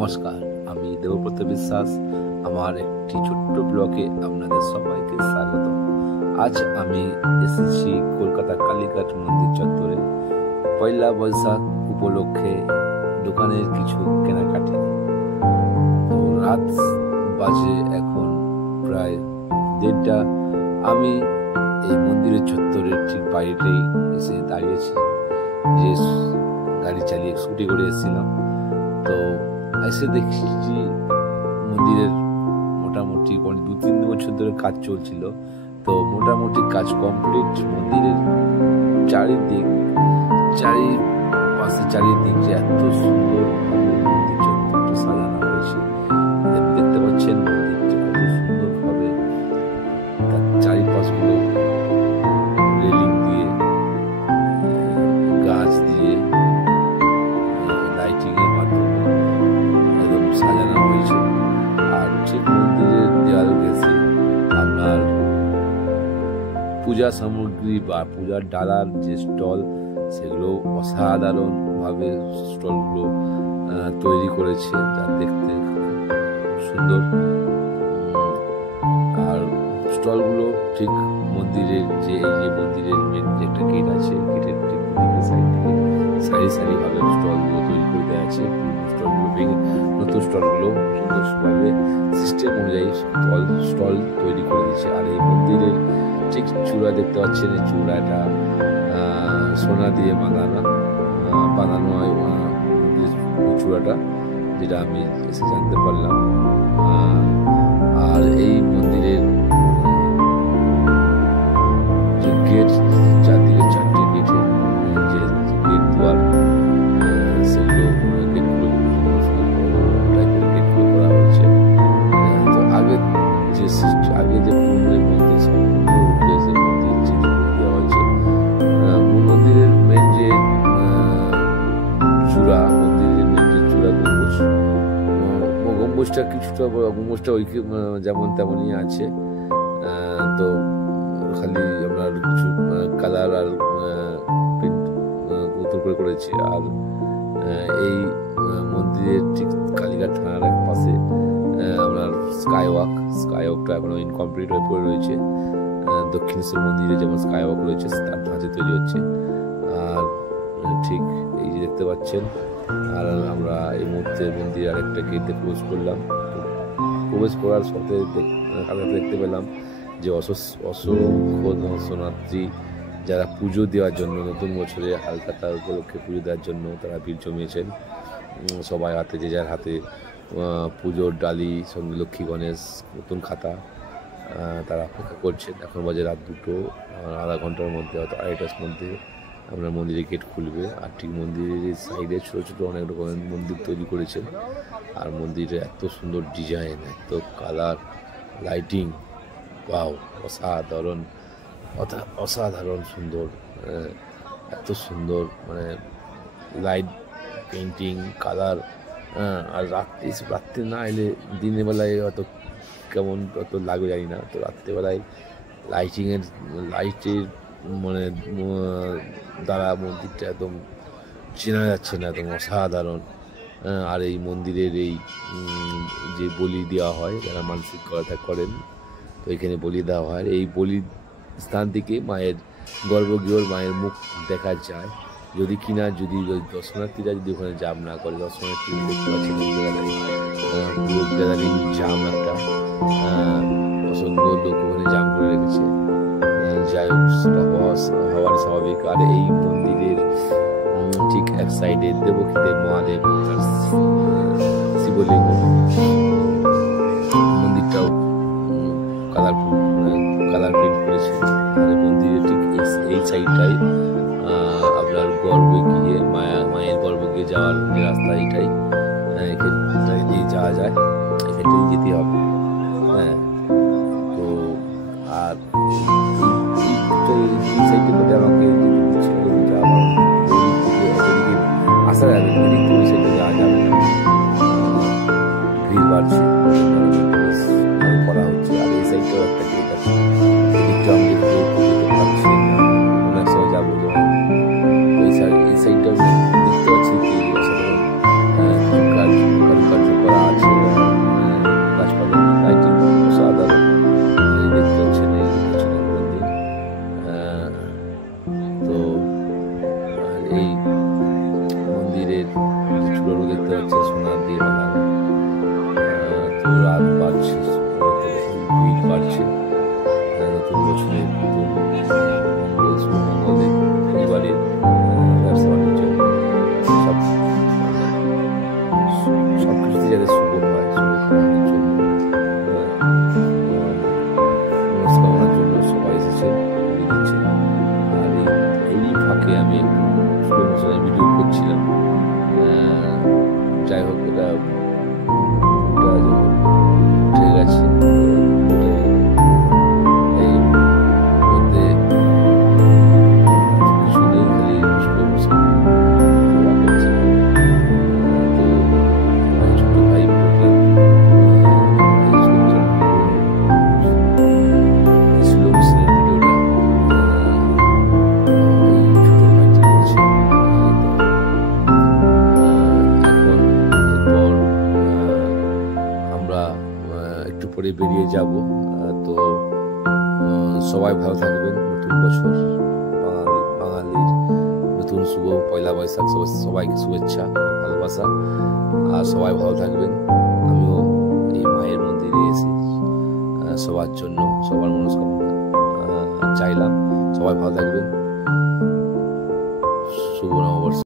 নমস্কার, আমি দেবব্রত বিশ্বাস। আমার একটি ছোট্ট ব্লগে আপনাদের সবাইকে স্বাগত। আজ আমি এসেছি কলকাতা কালীঘাট মন্দির চত্বরে পয়লা বৈশাখ উপলক্ষে দোকানের কিছু কেনাকাটি। তো রাত বাজে এখন প্রায় 1:30। আমি এই মন্দিরের চত্বরের ঠিক বাইরেই এসে দাঁড়িয়েছি, যে গাড়ি চালিয়ে স্কুটি করে এসেছিলাম। তো এসে দেখছি মন্দিরের মোটামুটি 2-3 বছর ধরে কাজ চলছিল, তো মোটামুটি কাজ কমপ্লিট। মন্দিরের চারিদিক যে এত সুন্দর মন্দির চত্বরটা সাজানো হয়েছে, দেখতে পাচ্ছেন মন্দিরটি কত সুন্দর ভাবে তার চারিপাশগুলো রেলিং দিয়ে, গাছ দিয়ে, লাইটিং এর মাধ্যমে একদম সাজানো হয়েছে। আর ঠিক মন্দিরের দেওয়াল ঘেঁষে আপনার পূজা সামগ্রী বা পূজার ডালার যে স্টল, সেগুলো অসাধারণ ভাবে স্টলগুলো তৈরি করেছে, যা দেখতে সুন্দর। আর স্টলগুলো ঠিক মন্দিরের মন্দিরের মেন যে একটা গেট আছে, গেটের ঠিক সাইড থেকে সারি ভাবে স্টলগুলো তৈরি করে দেওয়া আছে। স্টলগুলো ভেঙে নতুন স্টলগুলো সুন্দরভাবে সিস্টেম অনুযায়ী স্টল তৈরি করে দিচ্ছে। আর এই মন্দিরের ঠিক চূড়া দেখতে পাচ্ছেন, এই চূড়াটা সোনা দিয়ে বানানো হয় চূড়াটা, যেটা আমি এসে জানতে পারলাম। আর এই মন্দিরের যে গেট, চারদিকে 4টে গেটের যে গেট দুয়ার, সেগুলো গেটগুলো করা হয়েছে। তো আগে যে মন্দির সম্পূর্ণরূপে যে মন্দির চিত্র দেওয়া হয়েছে, মন্দিরের মেন যে গম্বুজটা যেমন তেমনই আছে। তো খালি আপনার কিছু কালার আর প্রিন্ট নতুন করে করেছে। আর এই মন্দিরের ঠিক কালীঘাট থানার এক পাশে আপনার স্কাইওয়াকটা এখনো ইনকমপ্লিট হয়ে পড়ে রয়েছে। দক্ষিণেশ্বর মন্দিরে যেমন স্কাইওয়াক রয়েছে, তার ধাঁচে তৈরি হচ্ছে। আর ঠিক এই যে দেখতে পাচ্ছেন, আর আমরা এই মুহূর্তে মন্দিরে আরেকটা গেটে প্রবেশ করলাম। প্রবেশ করার সাথে দেখতে পেলাম যে অসংখ্য দর্শনার্থী যারা পুজো দেওয়ার জন্য, নতুন বছরে হালখাতা উপলক্ষে পুজো দেওয়ার জন্য তারা ভিড় জমিয়েছেন। সবাই হাতে, যে যার হাতে পুজোর ডালি, সঙ্গে লক্ষ্মী গণেশ, নতুন খাতা তারা অপেক্ষা করছেন। এখন বাজে রাত 2, আধা ঘন্টার মধ্যে, হয়তো 2:30টার মধ্যে আপনার মন্দিরের গেট খুলবে। আর ঠিক মন্দিরের সাইডে ছোটো ছোটো অনেক রকমের মন্দির তৈরি করেছেন। আর মন্দিরে এত সুন্দর ডিজাইন, এত কালার, লাইটিং, ওয়াও, অসাধারণ সুন্দর, এত সুন্দর, মানে লাইট পেন্টিং, কালার। আর রাত্রে না এলে, দিনের বেলায় হয়তো কেমন অত লাগবে জানি না, তো রাত্রেবেলায় লাইটের মানে দ্বারা মন্দিরটা একদম চেনা যাচ্ছে না, একদম অসাধারণ। আর এই মন্দিরের এই যে বলি দেওয়া হয়, যারা মানসিক করেন, তো এখানে বলি দেওয়া হয়। এই বলি স্থান থেকে মায়ের গর্ভগৃহর মায়ের মুখ দেখা যায়। যদি দর্শনার্থীরা যদি ওখানে জাম না করে, দর্শনার্থী দেখতে পাচ্ছেন পুরো গ্যালারি জাম, একটা অসংখ্য লোক ওখানে জাম করে রেখেছে। যাই হোক, সেটা হওয়ার স্বাভাবিক। আর এই মন্দিরের ঠিক এক সাইডে দেবকীদেব মহাদেব, শিবলিঙ্গ, মন্দিরটাও কালার প্রিন্ট করেছে। আর মন্দিরের ঠিক এই সাইডটাই আপনার মায়ের গর্ভে গিয়ে যাওয়ার যে রাস্তা, এইটাই এখানে দিয়ে যাওয়া যায়, এখানটাই যেতে হবে। হ্যাঁ, তো আর এই সাইডে করে আমাকে আসা যাবে, কিন্তু ওই সাইডে যাওয়া যাবে না, ভিড় বাড়ছে, করা হচ্ছে। আর এই সাইডটাও একটা গেট আছে, এদিকটা আমি দেখতে পাচ্ছি না, অনেক সময় যাবো যখন এই সাইডটাও দেখতে পাচ্ছি কি অসাধারণ কারুকার্য দেখতে পাচ্ছি সোনার দিয়ে বানানো। তো রাত বাড়ছে, ভিড় বাড়ছে নতুন বছরে, নতুন মঙ্গল শুভমঙ্গলে পরিবারের ব্যবসা বাণিজ্য সব কিছুতে যাতে শুভ হয়, শুভ কামনার জন্য মনস্কামনার জন্য সবাই এসেছেন, দিচ্ছেন। আর এই ফাঁকে আমি একটু স্লো মোশনে ভিডিও করছিলাম। যাই হোক, এটা যখন উঠে গেছে এই মধ্যে কিছু নেই, খালি স্লো মোশন করছে। তো ছোট ভাই স্লো মোশনের ভিডিওটা ছোট ভাইটি করেছে। আমরা একটু পরে বেরিয়ে যাব। তো সবাই ভালো থাকবেন। নতুন বছর, বাঙালির নতুন শুভ পয়লা বৈশাখ, সবাইকে শুভেচ্ছা, ভালোবাসা। আর সবাই ভালো থাকবেন। আমিও এই মায়ের মন্দিরে এসে সবার জন্য, সবার মনস্কামনা চাইলাম। সবাই ভালো থাকবেন। শুভ নববর্ষ।